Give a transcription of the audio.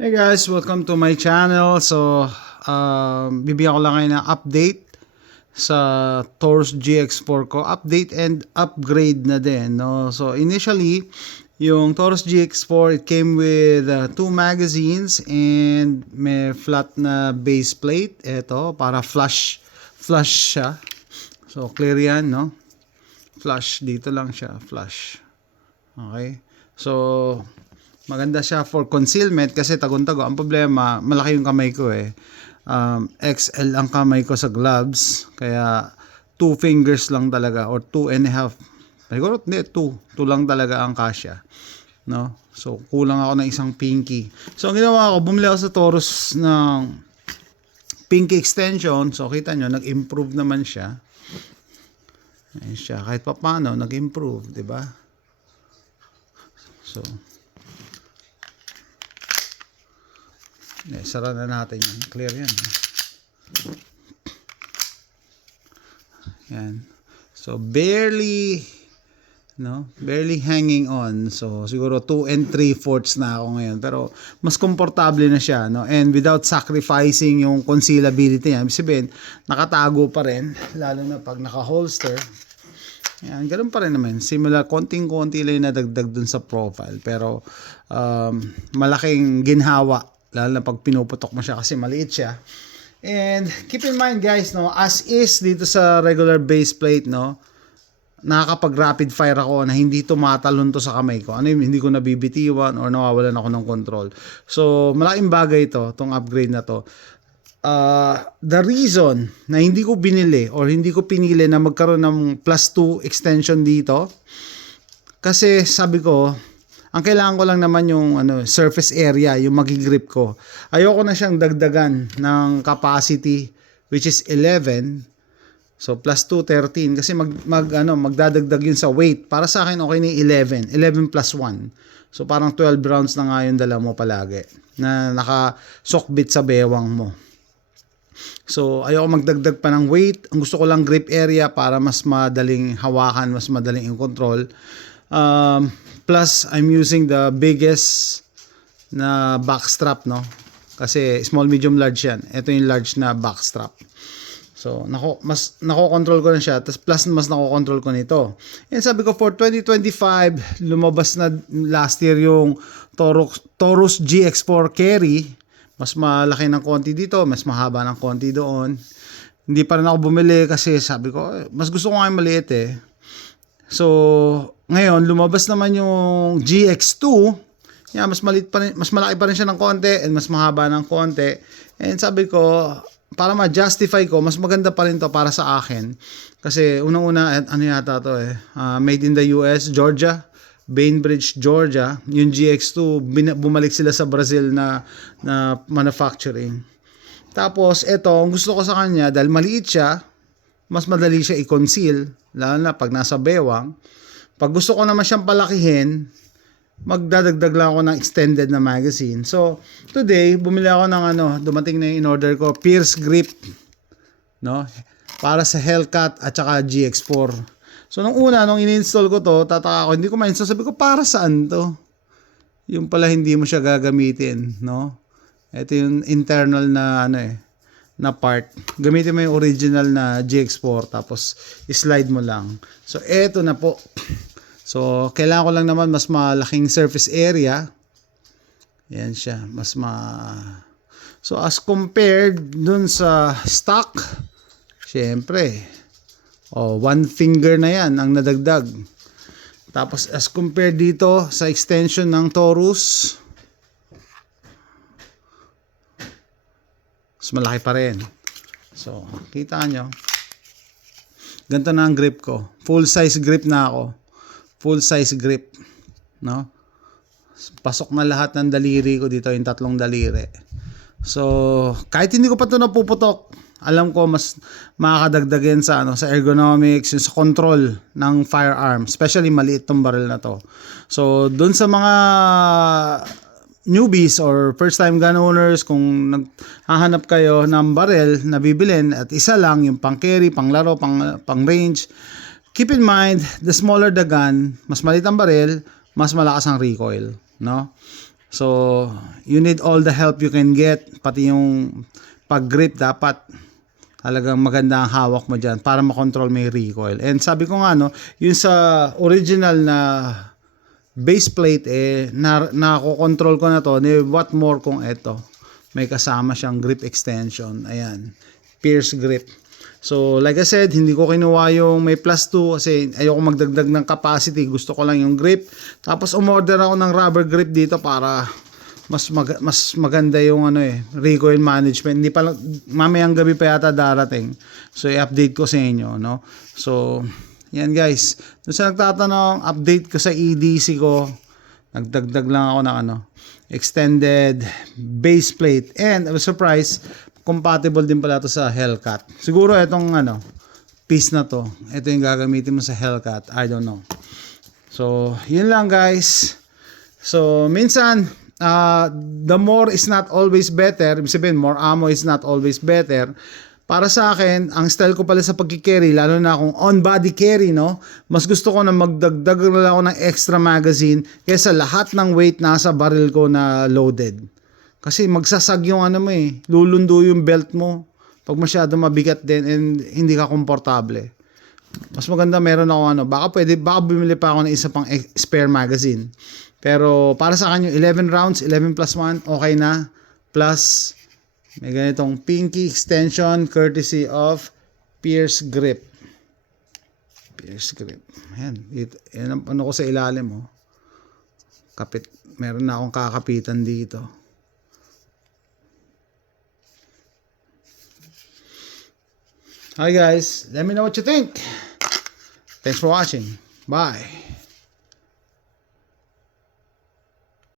Hey guys, welcome to my channel. So, bibigyan ko lang kayo ng update sa Taurus GX4 ko. Update and upgrade na din, no? So, initially, yung Taurus GX4, it came with two magazines and may flat na base plate. Ito, para flush siya. So, clear yan, no? Flush, dito lang siya, flush. Okay? So, maganda siya for concealment kasi tagon-tago. Ang problema, malaki yung kamay ko eh. XL ang kamay ko sa gloves. Kaya 2 fingers lang talaga or 2.5. Siguro hindi, 2 lang talaga ang kasya. No? So, kulang ako ng isang pinky. So, ang ginawa ko, bumili ako sa Taurus ng pinky extension. So, kita nyo, nag-improve naman siya. Ayan siya. Kahit pa paano, nag-improve, di ba? So, sara na natin yan. Clear yan. Yan. So, barely hanging on. So, siguro 2 3/4 na ako ngayon. Pero, mas komportable na siya, no? And without sacrificing yung concealability niya. Ibig sabihin, nakatago pa rin. Lalo na pag naka-holster. Yan, ganun pa rin naman. Similar, konting-konti lang nadagdag dun sa profile. Pero, malaking ginhawa. Lalo na pag pinuputok mo siya kasi maliit siya. And keep in mind guys, no, as is dito sa regular base plate, no, nakakapag rapid fire ako na hindi tumatalon to sa kamay ko. Ano yung hindi ko nabibitiwan or nawawalan ako ng control. So, malaking bagay ito, tong upgrade na to. The reason na hindi ko binili or hindi ko pinili na magkaroon ng +2 extension dito, kasi sabi ko, ang kailangan ko lang naman yung surface area, yung magigrip ko. Ayoko na siyang dagdagan ng capacity which is 11. So +2, 13 kasi magdadagdag yun sa weight. Para sa akin okay na 11 + 1. So parang 12 rounds na nga yung dala mo palagi na naka-sockbit sa bewang mo. So ayoko magdagdag pa ng weight. Ang gusto ko lang grip area para mas madaling hawakan, mas madaling i-control. Plus, I'm using the biggest na backstrap, no? Kasi small, medium, large yan. Ito yung large na backstrap. So, mas nako-control ko na siya. Tapos plus, mas nako-control ko nito. And sabi ko, for 2025, lumabas na last year yung Taurus GX4 Carry. Mas malaki ng konti dito, mas mahaba ng konti doon. Hindi pa rin ako bumili kasi sabi ko, mas gusto ko nga yung maliit eh. So, ngayon, lumabas naman yung GX2. Yeah, mas malaki pa rin siya ng konti and mas mahaba ng konti. And sabi ko, para ma-justify ko, mas maganda pa rin to para sa akin. Kasi unang-una, ano yata to eh, made in the US, Georgia, Bainbridge, Georgia. Yung GX2, bumalik sila sa Brazil na manufacturing. Tapos, ito, ang gusto ko sa kanya, dahil maliit siya, mas madali siya i-conceal, lalo na pag nasa bewang. Pag gusto ko naman siyang palakihin, magdadagdag lang ako ng extended na magazine. So, today, bumili ako ng dumating na yung in-order ko, Pierce Grip, no? Para sa Hellcat at saka GX4. So, nung in-install ko to, tataka ako, hindi ko ma-install. Sabi ko, para saan to? Yung pala hindi mo siya gagamitin, no? Ito yung internal na na part. Gamitin mo yung original na GX4 tapos slide mo lang. So eto na po. So kailangan ko lang naman mas malaking surface area. Yan siya, So as compared dun sa stock, syempre, one finger na yan ang nadagdag. Tapos as compared dito sa extension ng Taurus, mas malaki pa rin. So, kita nyo. Ganito na ang grip ko. Full size grip na ako. Full size grip. No? Pasok na lahat ng daliri ko dito, yung 3 daliri. So, kahit hindi ko pa ito napuputok, alam ko mas makakadagdag yan sa ergonomics, sa control ng firearm. Especially maliit tong barrel na to. So, dun sa mga newbies or first time gun owners, kung naghahanap kayo ng barrel na bibilin at isa lang yung pang carry, pang laro, pang range, keep in mind, the smaller the gun, mas maliit ang barrel, mas malakas ang recoil, no? So, you need all the help you can get. Pati yung pag-grip dapat talagang maganda ang hawak mo dyan para makontrol mo yung recoil. And sabi ko nga, no, yung sa original na base plate, nakokontrol ko na to. What more kung ito? May kasama siyang grip extension. Ayan. Pierce grip. So, like I said, hindi ko kinuha yung may plus 2 kasi ayoko magdagdag ng capacity. Gusto ko lang yung grip. Tapos, umorder ako ng rubber grip dito para mas maganda yung recoil management. Hindi pa lang, mamayang gabi pa yata darating. So, i-update ko sa inyo, no? So, yan guys. Doon sa nagtatanong, update ko sa EDC ko. Nagdagdag lang ako ng extended base plate. And I was surprised, compatible din pala to sa Hellcat. Siguro itong piece na to, ito yung gagamitin mo sa Hellcat. I don't know. So, yun lang guys. So, minsan, the more is not always better. Ibig sabihin, more ammo is not always better. Para sa akin, ang style ko pala sa pagki-carry, lalo na kung on-body carry, no? Mas gusto ko na magdagdag na ako ng extra magazine kaysa lahat ng weight nasa barrel ko na loaded. Kasi magsasag yung lulundo yung belt mo pag masyado mabigat din and hindi ka komportable. Mas maganda meron ako baka bumili pa ako ng isa pang spare magazine. Pero para sa akin yung 11 rounds, 11 plus 1, okay na. Plus, may ganitong pinky extension courtesy of Pierce Grip. Pierce Grip. Ayan. Yan ang ko sa ilalim. Kapit. Meron na akong kakapitan dito. Hi guys, let me know what you think. Thanks for watching. Bye.